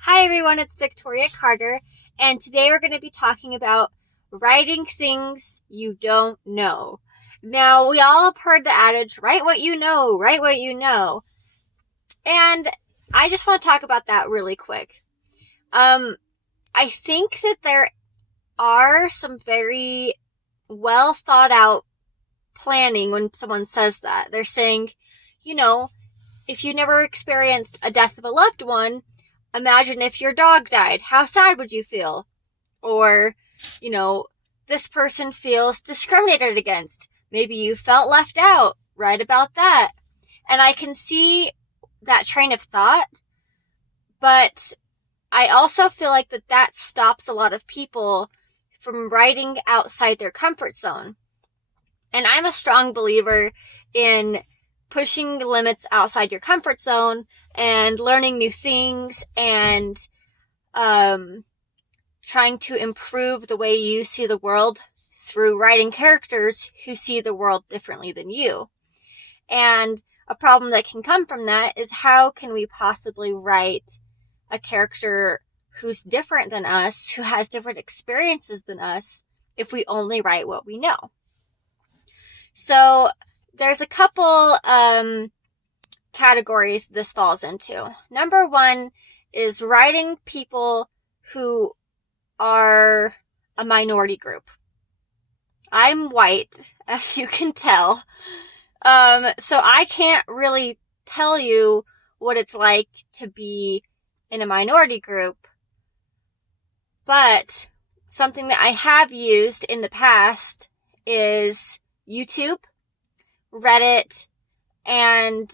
Hi everyone, it's Victoria Carter, and today we're going to be talking about writing things you don't know. Now, we all have heard the adage, write what you know, write what you know. And I just want to talk about that really quick. I think that there are some very well thought out planning when someone says that. They're saying, if you never experienced a death of a loved one, imagine if your dog died. How sad would you feel? Or, this person feels discriminated against. Maybe you felt left out. Write about that. And I can see that train of thought, but I also feel like that stops a lot of people from writing outside their comfort zone. And I'm a strong believer in pushing the limits outside your comfort zone and learning new things and trying to improve the way you see the world through writing characters who see the world differently than you. And a problem that can come from that is, how can we possibly write a character who's different than us, who has different experiences than us, if we only write what we know? So there's a couple categories this falls into. Number one is writing people who are a minority group. I'm white, as you can tell. So I can't really tell you what it's like to be in a minority group. But something that I have used in the past is YouTube, Reddit, and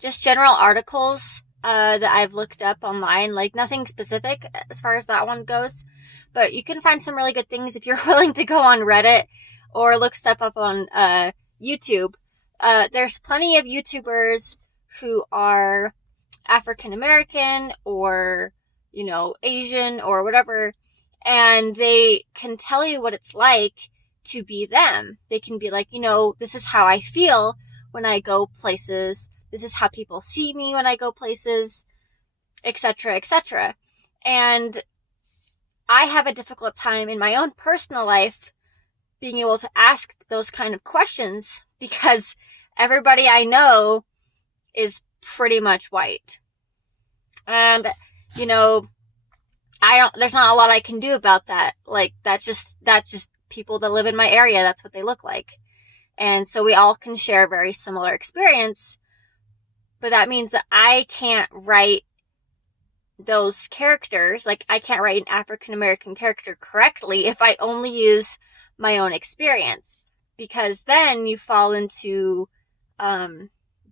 just general articles that I've looked up online. Like, nothing specific as far as that one goes, but you can find some really good things if you're willing to go on Reddit or look stuff up on YouTube. There's plenty of YouTubers who are African American or, Asian or whatever, and they can tell you what it's like to be them. They can be like, this is how I feel when I go places. This is how people see me when I go places, etc., etc. And I have a difficult time in my own personal life being able to ask those kind of questions because everybody I know is pretty much white. And, there's not a lot I can do about that. Like, that's just people that live in my area. That's what they look like. And so we all can share a very similar experience, but that means that I can't write those characters. Like, I can't write an African American character correctly if I only use my own experience, because then you fall into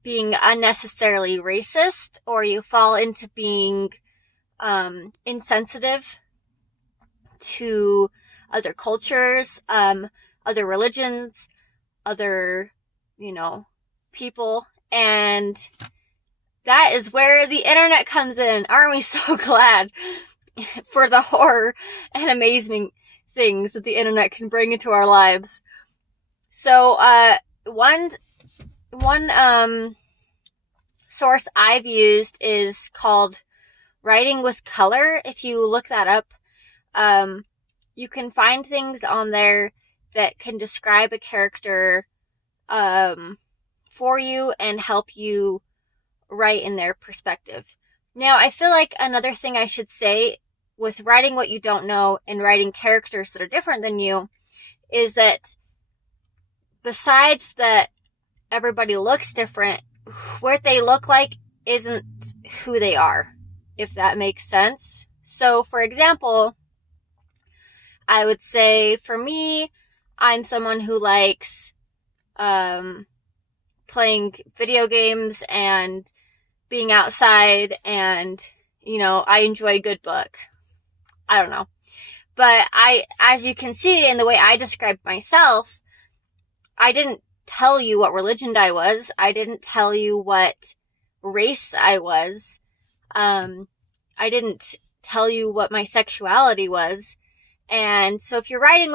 being unnecessarily racist, or you fall into being insensitive to other cultures, other religions, other, people. And that is where the internet comes in. Aren't we so glad for the horror and amazing things that the internet can bring into our lives? So, one source I've used is called Writing with Color. If you look that up, you can find things on there that can describe a character for you and help you write in their perspective. Now, I feel like another thing I should say with writing what you don't know and writing characters that are different than you is that besides that everybody looks different, what they look like isn't who they are, if that makes sense. So, for example, I would say for me, I'm someone who likes playing video games and being outside, and, I enjoy a good book. I don't know. But as you can see in the way I described myself, I didn't tell you what religion I was. I didn't tell you what race I was. I didn't tell you what my sexuality was. And so if you're writing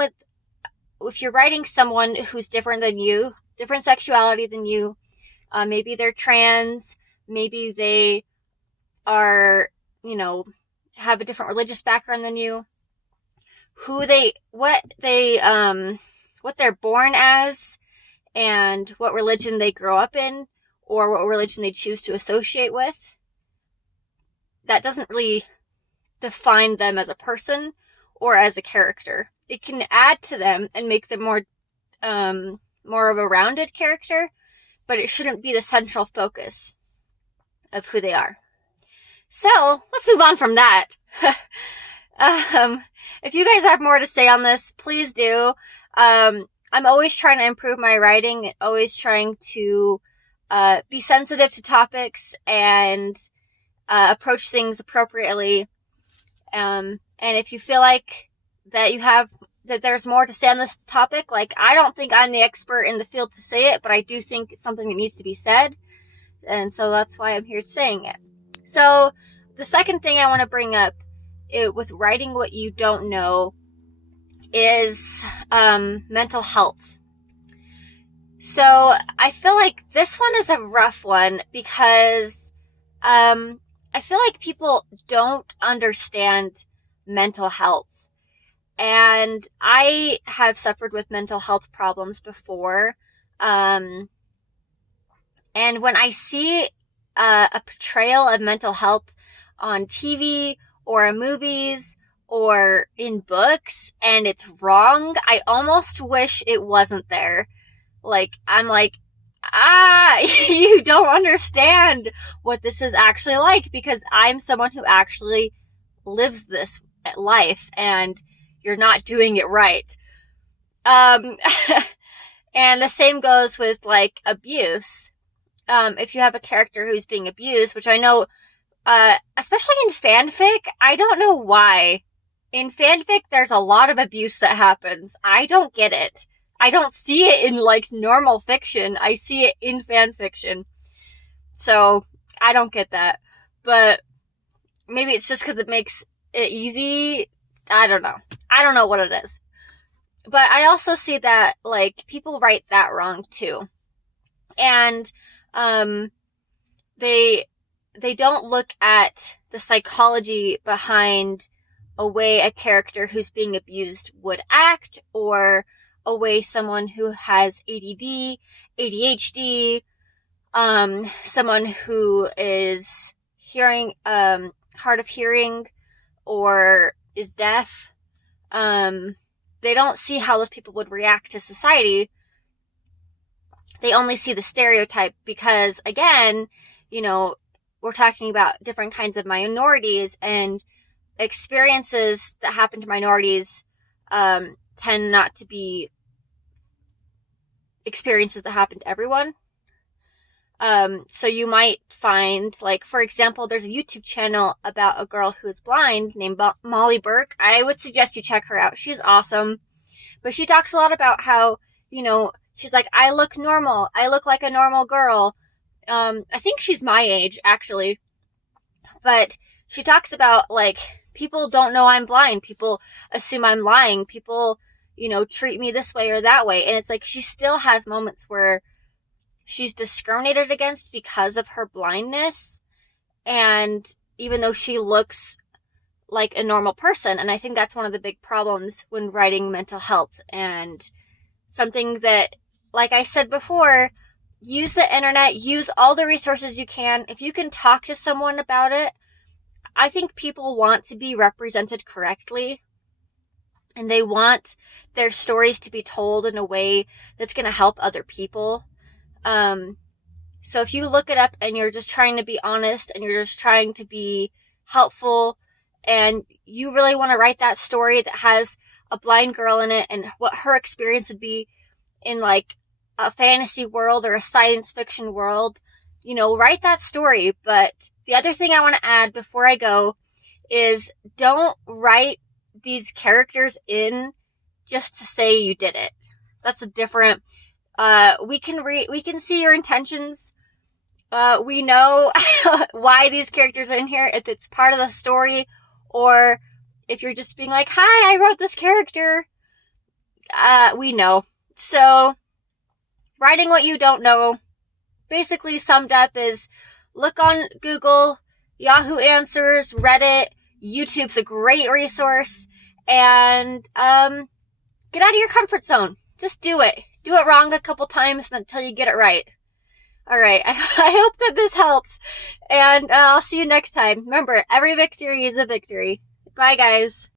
someone who's different than you, different sexuality than you, maybe they're trans, maybe they are, have a different religious background than you, what they're born as, and what religion they grow up in, or what religion they choose to associate with. That doesn't really define them as a person or as a character. It can add to them and make them more of a rounded character, but it shouldn't be the central focus of who they are. So, let's move on from that. If you guys have more to say on this, please do. I'm always trying to improve my writing, always trying to be sensitive to topics and approach things appropriately. And if you feel like that there's more to say on this topic, like, I don't think I'm the expert in the field to say it, but I do think it's something that needs to be said. And so that's why I'm here saying it. So the second thing I want to bring up with writing what you don't know is mental health. So I feel like this one is a rough one because I feel like people don't understand mental health. And I have suffered with mental health problems before. And when I see a portrayal of mental health on TV or in movies or in books and it's wrong, I almost wish it wasn't there. I'm like, you don't understand what this is actually like, because I'm someone who actually lives this life and you're not doing it right. And the same goes with abuse. If you have a character who's being abused, which I know, especially in fanfic, I don't know why. In fanfic, there's a lot of abuse that happens. I don't get it. I don't see it in normal fiction. I see it in fanfiction. So I don't get that. But maybe it's just because it makes it easy. I don't know. I don't know what it is. But I also see that people write that wrong too. And they don't look at the psychology behind a way a character who's being abused would act, or a way someone who has ADD, ADHD, someone who is hard of hearing or is deaf, they don't see how those people would react to society. They only see the stereotype because, again, we're talking about different kinds of minorities, and experiences that happen to minorities tend not to be experiences that happen to everyone. So you might find, for example, there's a YouTube channel about a girl who is blind named Molly Burke. I would suggest you check her out. She's awesome. But she talks a lot about how, she's like, I look normal. I look like a normal girl. I think she's my age, actually. But she talks about, people don't know I'm blind. People assume I'm lying. People, treat me this way or that way. And it's she still has moments where she's discriminated against because of her blindness. And even though she looks like a normal person. And I think that's one of the big problems when writing mental health, and something that, like I said before, use the internet, use all the resources you can. If you can talk to someone about it, I think people want to be represented correctly, and they want their stories to be told in a way that's going to help other people. So if you look it up and you're just trying to be honest and you're just trying to be helpful, and you really want to write that story that has a blind girl in it and what her experience would be in a fantasy world or a science fiction world, write that story. But the other thing I want to add before I go is, don't write these characters in just to say you did it. That's a different, we can see your intentions. We know why these characters are in here, if it's part of the story, or if you're just being like, hi, I wrote this character. We know. So, writing what you don't know, basically summed up is, look on Google, Yahoo Answers, Reddit, YouTube's a great resource. And get out of your comfort zone. Just do it. Do it wrong a couple times until you get it right. All right. I hope that this helps. And I'll see you next time. Remember, every victory is a victory. Bye, guys.